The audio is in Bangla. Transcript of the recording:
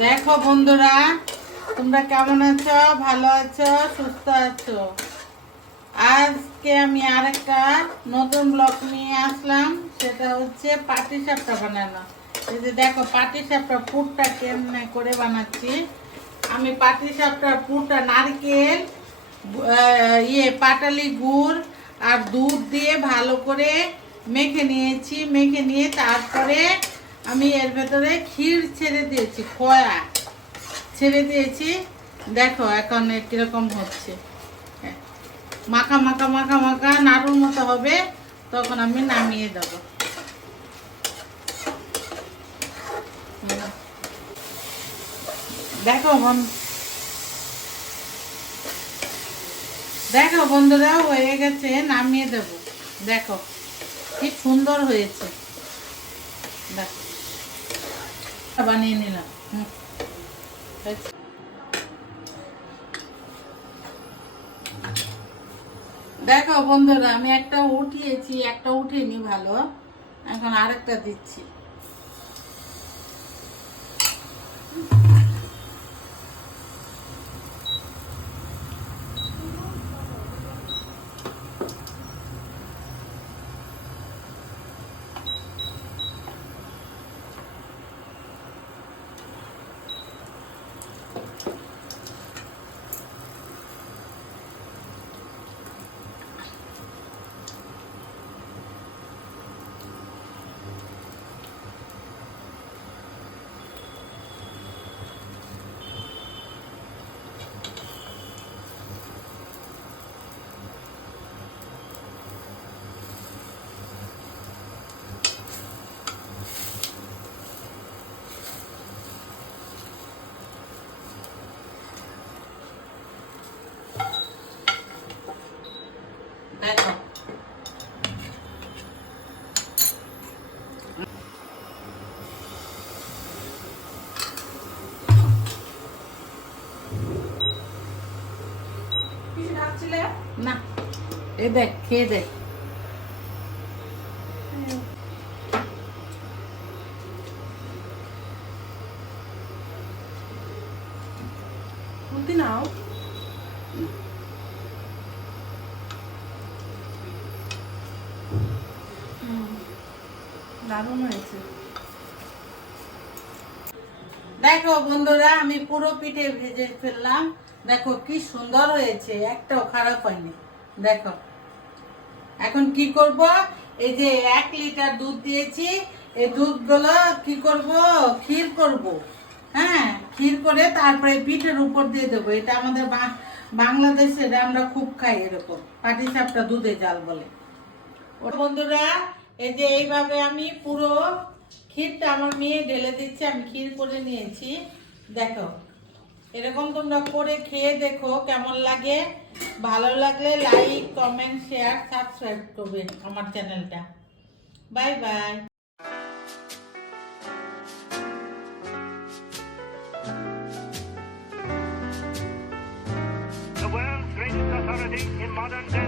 দেখো বন্ধুরা, তোমরা কেমন আছো? ভালো আছো, সুস্থ আছো? আজকে আমি আরেকটা নতুন ব্লগ নিয়ে আসলাম। সেটা হচ্ছে পাটিসাপটা বানানো। এই যে দেখো পাটিসাপটা পুরটা কেমনে করে বানাচ্ছি। আমি পাটিসাপটার পুরটা নারকেল, পাটালি গুড় আর দুধ দিয়ে ভালো করে মেখে নিয়েছি। মেখে নিয়ে তারপরে আমি এর ভেতরে ক্ষীর ছেড়ে দিয়েছি, খোয়া ছেড়ে দিয়েছি। দেখো এখন কিরকম হচ্ছে, মাখা মাখা মাখা মাখা নাড়ুর মতো হবে, তখন আমি নামিয়ে দেবো। দেখো দেখো বন্ধুরা, হয়ে গেছে, নামিয়ে দেব। দেখো কি সুন্দর হয়েছে, দেখো বানিয়ে নিলাম। দেখো বন্ধুরা, আমি একটা উঠিয়েছি, একটা উঠিনি ভালো, এখন আরেকটা দিচ্ছি। দেখো না, এ দেখ, খেয়ে দেখ। খুলতি নাও। দারুণ হয়েছে। দেখো বন্ধুরা, আমি পুরো পিঠে ভেজে ফেললাম। দেখো কি সুন্দর হয়েছে, একটাও খারাপ হয়নি। দেখো এখন কি করব, এই যে 1 লিটার দুধ দিয়েছি, এই দুধগুলো কি করব, ক্ষীর করব। হ্যাঁ, ক্ষীর করে তারপরে পিঠের উপর দিয়ে দেবো। এটা আমাদের বাংলাদেশে আমরা খুব খাই, এরকম পাটিসাপটা দুধে জাল বলে। ও বন্ধুরা, এই যে এইভাবে আমি পুরো ক্ষীরটা আমার মেয়ে ঢেলে দিচ্ছে, আমি ক্ষীর করে নিয়েছি। দেখো এরকম তোমরা করে খেয়ে দেখো কেমন লাগে। ভালো লাগলে লাইক, কমেন্ট, শেয়ার, সাবস্ক্রাইব করবে আমার চ্যানেলটা। Bye bye. The world's greatest authority in modern day.